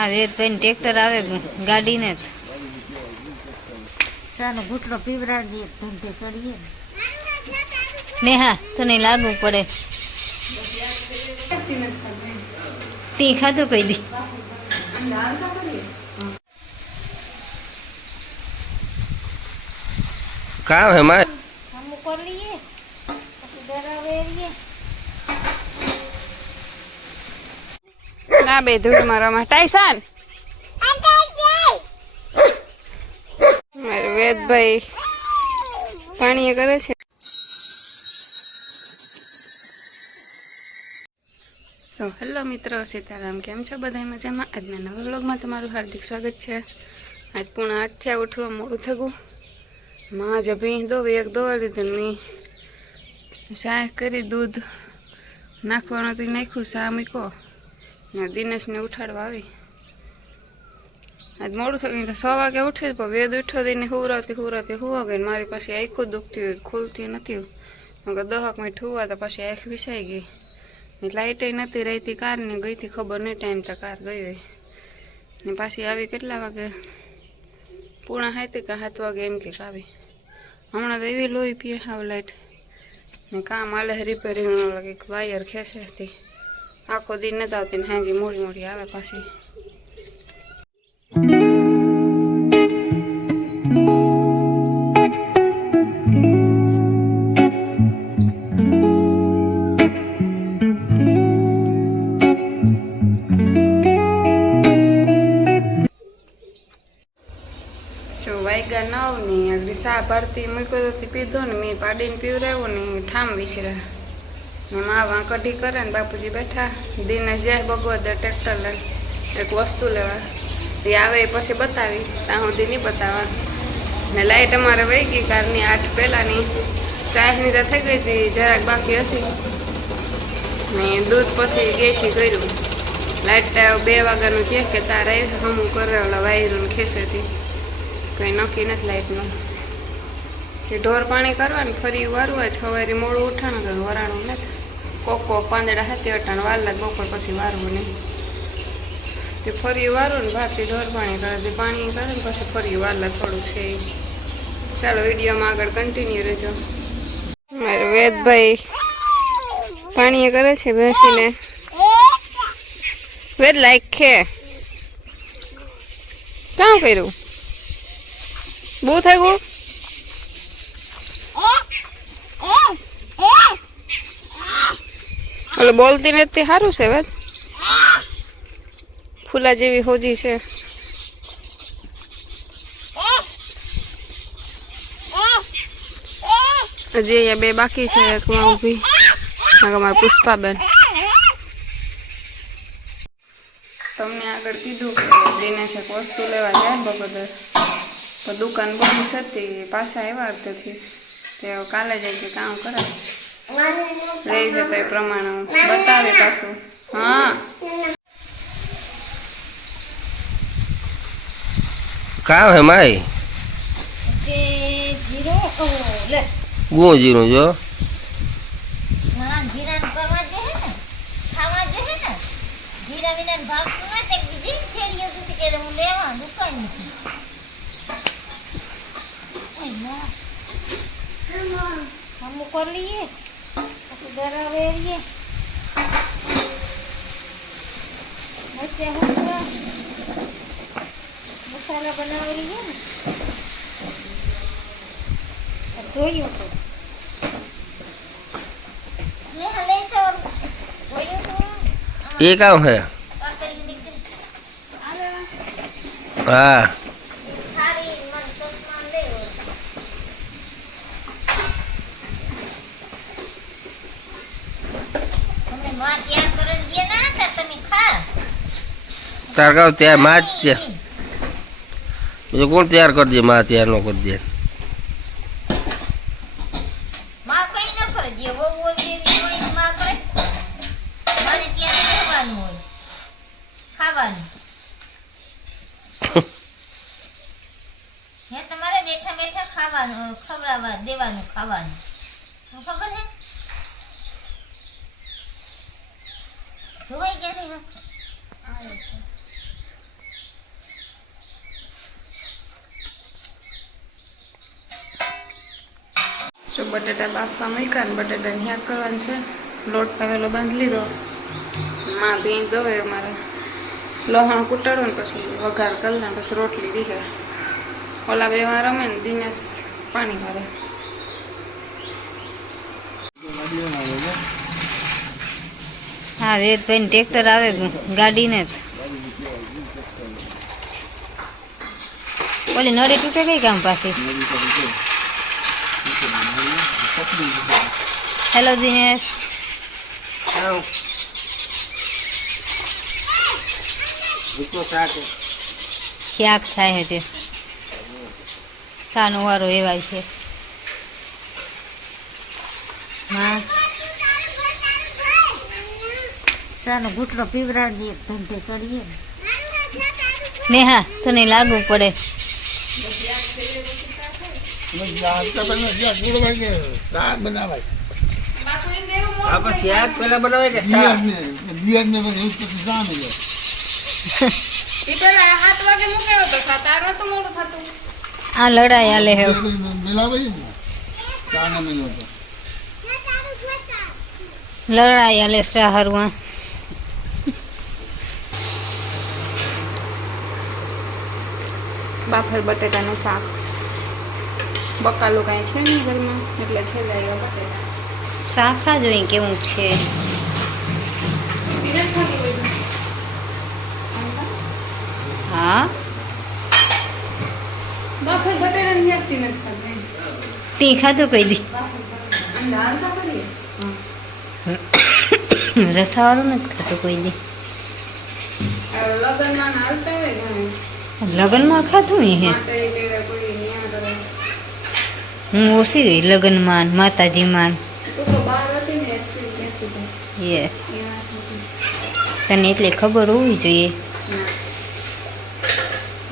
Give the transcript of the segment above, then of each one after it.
હા રેતભાઈ ટ્રેક્ટર આવે ગાડીને ચાલો ઘૂંટડો પીવરાવીએ ધંધે ચડીએ ને હા તને લાગુ પડે તે ખાધું કહી દી काम है माँ हम कर लिए પછી ડરાવે રહીએ ના બે ધૂળમાં રમા ટાઈસન મારે વેદભાઈ પાણી કરે છે સો હેલો મિત્રો સીતારામ કેમ છો બધા મજામાં આજના નવા વ્લોગમાં તમારું હાર્દિક સ્વાગત છે આજ 7:30 થયા ઉઠવા મોડું થયું માં જ ભીં દોવી એક દોવા લીધું મેં શાહ કરી દૂધ નાખવાનું તો નાખ્યું શા મૂકો ને દિનેશને ઉઠાડવા આવી આજ મોડું થયું 6 વાગે ઉઠી પણ વેદ ઉઠ્યો દઈને હુરાતી હુવા ગઈ મારી પાસે આખું દુખતી હોય ખુલતી નથી મગર 10 મિનિટ હુવા તો પછી આંખ વિસાઈ ગઈ ને લાઇટ નથી રહેતી કારની ગઈ હતી ખબર નહીં ટાઈમ તો કાર ગઈ હોય ને પાછી આવી કેટલા વાગે 6:30 કે 7 વાગે એમ કે આવી હમણાં તો એવી લોહી પીએ હાવ લાઇટ ને કામ આલે રિપેરિંગ લાગે વાયર ખેંચે હતી આખો દિન નથી આવતી ને હાંજી મોડી આવે પાછી જો વાગ્યા 9 ને આગળ સા ભરતી મૂક્યો તો પીધો ને મેં પાડીને પીવરાવ્યો ને ઠામ વિસરા ને માવા કઢી કરે ને બાપુજી બેઠા દિનેશ જાય ભગવદર ટ્રેક્ટર લઈને એક વસ્તુ લેવા તે આવે પછી બતાવી ત્યાં સુધી નહીં બતાવવા ને લાઇટ અમારે વહી ગઈ કારની 8 પહેલાંની સાહેબની તો થઈ ગઈ હતી જરાક બાકી હતી ને દૂધ પછી ગેસી કર્યું લાઇટ 2 વાગ્યાનું કે તારે હમું કરે ઓલા વાયરું ખેંચે હતી કંઈ નક્કી નથી લાઇટનું કે ઢોર પાણી કરવાનું ફરી વારવા જ સવારે મોડું ઉઠાણું તો વરાણું નથી કોક પાંદડા હતી અટાણ વાર લાગ બપોર પછી વારવું નહીં તે ફરી વારું ને ભાતી ઢોર પાણી કરે તે પાણી કરે ને પછી ફરી વારલા થોડુંક છે ચાલો વિડીયોમાં આગળ કન્ટિન્યુ રહેજો મારે વેદભાઈ પાણી કરે છે બેસીને વેદ લાઈક છે કામ કર્યું બહુ થઈ ગયું ઓલો બોલતી નથી સારું છે વેદ ફૂલા જેવી હોજી છે હજી અહીંયા 2 બાકી છે એકમાં ઊભી અમારા પુષ્પાબેન તમને આગળ કીધું કે દિનેશ એક વસ્તુ લેવા જાય બગોદર તો દુકાન બંધ હતી પાછા આવ્યા અડધેથી તે કાલે જાય કે કામ કરે લઈ જતો એ પ્રમાણે બતાવે પાછું હા काम है माई કે જીરો લે गुँ जीरो जो હા જીરાન કરવા દે હે ને ખાવા દે હે ને જીરા વિના ભાગ ના તે બીજી થેલીઓ સુધી કે હું લેવા દુકાન નથી ઓય ના हम कर लिए પછી ડરાવે રહીએ મસ્ત હું मसाला बना रही है ना धोइयो तो ले हले तो धोइयो तो ये काम है करके निकल हाँ सारी मन तो मान ले हमने मां तैयार कर दिया ना तो तुम खा तारका तैयार माँ मुझे कौन तैयार कर दिया माँ तैयार न कर दिया मां कहीं ना कर दिया वो ये मां करे माने तैयार करવાનું હોય ખાવાનું હે તમારે બેઠા બેઠા ખાવાનું ખવડાવવા દેવાનું ખાવાનું ખબર હે જોઈ કે નહીં આવે છે બટેટા બાફવા મૂક્યા ને બટેટા શાક કરવાનું છે. લોટ તવેલો બાંધી લીધો. માં ભીંગ દવે અમારે લહણ કૂટાડો ને પછી વઘાર કરી ને પછી રોટલી દીધા. ઓલા બેમાં રમે ને દિનેશ પાણી ભરે. હા રેતભાઈ ટ્રેક્ટર આવે ગાડીને જ. ઓલી નળી તૂટે કઈ કામ પાછી. હેલો દિનેશ. શાક થાય છે સાનો વારો એવાય છે. હા સાનો ઘૂંટડો પીવરાવીએ ધંધે ચડીએ ને હા તને લાગુ પડે. શાક પેલા બનાવે કે આ લડાઈ હાલે હે. લડાઈ હાલે સાહરવા. બાફર બટેટાનું શાક. બકાલું કાંઈ છે નહીં ઘરમાં એટલે છે જાય બટેટા. શાખા જોઈ કેવું છે. હા બાફર બટેટાની શાકથી નથી ખાતી. તી ખાધું કઈ દી રસાવાળું નથી ખાતું કોઈ દી. લગ્નમાં હાલતા હોય ઘણા લગ્નમાં ખાધું હે. માટે કોઈ ન્યા કરે. હું ઓછી ગઈ લગ્નમાં માતાજીમાં. તું તો બહાર હતી ને એટલે કહેતી એ હતી. તને એટલે ખબર હોવી જોઈએ.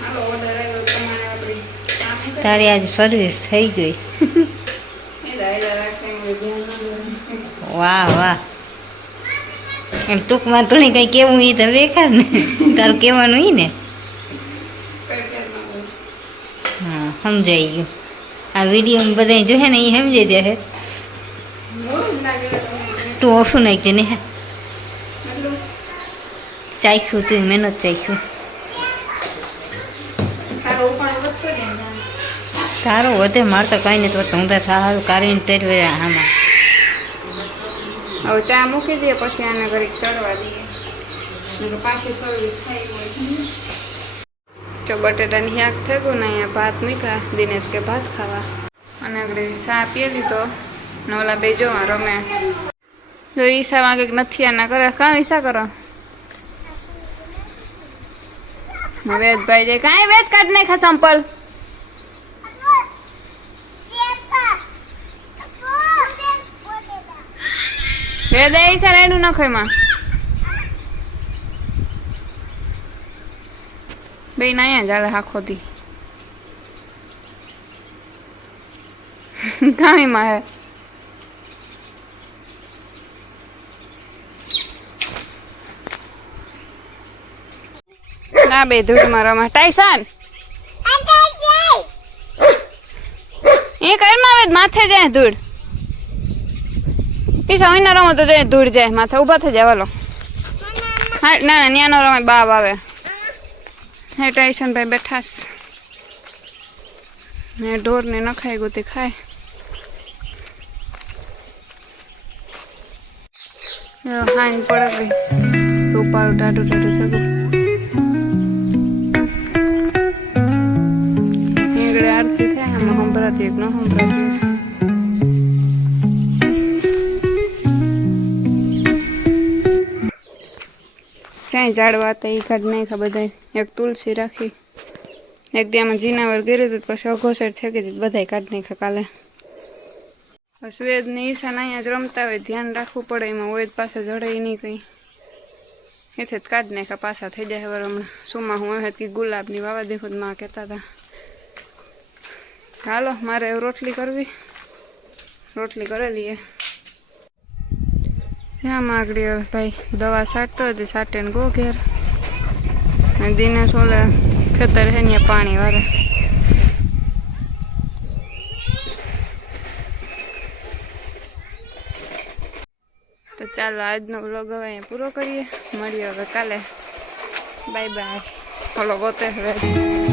હાલો ઓર્ડર આવ્યો તમારે આપણી કામ કરે. તારી આજ સર્વિસ થઈ ગઈ. એ રાયલા રાખે એમ ધ્યાન ન દે. વાહ વાહ. એમ ટૂંકમાં તને કઈ કેવું એ તો બેકાર ને. તારું કહેવાનું ઈ ને. હા સમજાઈ ગયું. આ વિડીયો બધા જોહે ને એ સમજી જશે. તું ઓછું નાખજે ને. ચાખ્યું તું મહેનત ચાખ્યું. તારો વધે મારે તો કઈ નથી વધતું. હું તો સારું કાઢીને તેરવે આમાં. હવે ચા મૂકી દઈએ પછી આને ઘડીક ચડવા દઈએ. પાછી સર્વિસ થઈ હોય. તો બટેટાની શાક થઈ ગયું ને અહીંયા ભાત મૂક્યા. દિનેશ કે ભાત ખાવા અને આપણે ચા પીએ લીધો ને ઓલા બે જોવા રમે. જો ઈસા વાગે નથી આના કરે કાં ઈસા કરો વેદભાઈ જાય કાંઈ વેદ કાઢ નાખા ચંપલ. વેદ ઈસા રેડું નાખો એમાં બે ના અહીંયા જાડે આખો દી કામીમાં હે. ના બે ધૂળમાં રમા. ટાઈસન એ કરમાં આવે માથે જાય ધૂળ. ઈસા અહીં રમો તો ધૂળ જાય માથે. ઊભા થઈ જાય વાલો. હા ના ના ન્યાનો રમે બાપ આવે. હે ટાઈસન ભાઈ બેઠાસ ને ઢોરને ન ખાઈ ગયું તે ખાય. હાઈન પડે ગઈ રૂપારું ટાટું ટાટું થઈ ગયું. ઈંગડે આરતી થાય આમાં સંભળાતી એક ન સંભળાતી. ચાય ઝાડવા હતા એ કાઢ નાખ્યા બધા. એક તુલસી રાખી. એક દી આમાં જીનાવર ગીર્યું હતું પછી અઘોસર થઈ ગઈ હતી બધા કાઢ નાખ્યા કાલે. બસ વેદ ને ઈશાન અહીંયા જ રમતા હોય ધ્યાન રાખવું પડે એમાં. વેદ પાસે જડે નહીં કંઈ એથી જ કાઢ નાખ્યા પાછા થઈ જાય. હવે હમણાં સુમાં હું કે ગુલાબની વાવા દેખું માં કહેતા હતા. હાલો મારે રોટલી કરવી. રોટલી કરેલી એ ત્યાં આગળ ભાઈ દવા છાંટતો હતી. છાંટે ને ગો ઘેર દિનેશ ઓલે ખેતર છે ને પાણી વારે. તો ચાલો આજનો વ્લોગ હવે અહીંયા પૂરો કરીએ. મળીએ હવે કાલે. Bye bye. હલો ગોતે હવે